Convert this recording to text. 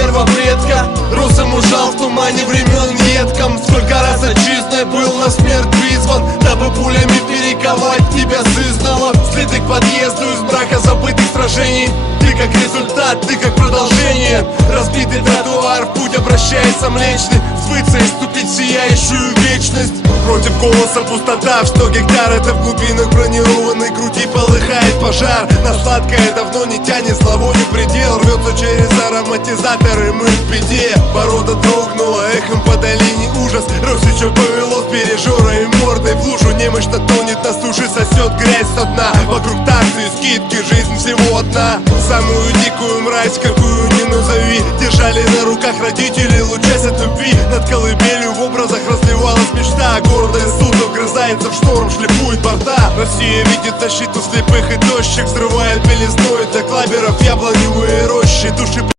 первопредка. Рос и мужал в тумане времен едком. Сколько раз отчизной был на смерть призван, дабы пулями перековать тебя сызнова. Следы к подъезду из мрака забытых сражений. Ты как результат, ты как продолжение. Разбитый тротуар, в путь обращается Млечный. Свыться и ступить в сияющую вечность. Против голоса пустота, в 100 гектар. Это в глубинах бронированной груди полыхает пожар. На сладкое давно не тянет, зловонию предел. Рвется через ароматизаторы, мы в беде. Порода дрогнула, эхом по долине ужас. Росичев повело с пережора и мордой в лужу. Немощно тонет на суше, сосет грязь со дна. Вокруг танцы и скидки, жизнь всего одна. Самую дикую мразь, какую ни назови, держали на руках родители, лучась от любви. Над колыбелью в образах разливалась мечта. Гордое судно вгрызается в шторм, шлифует борта. Россия видит защиту слепых и тощих, взрывает белизной для клаберов яблоневые рощи. Души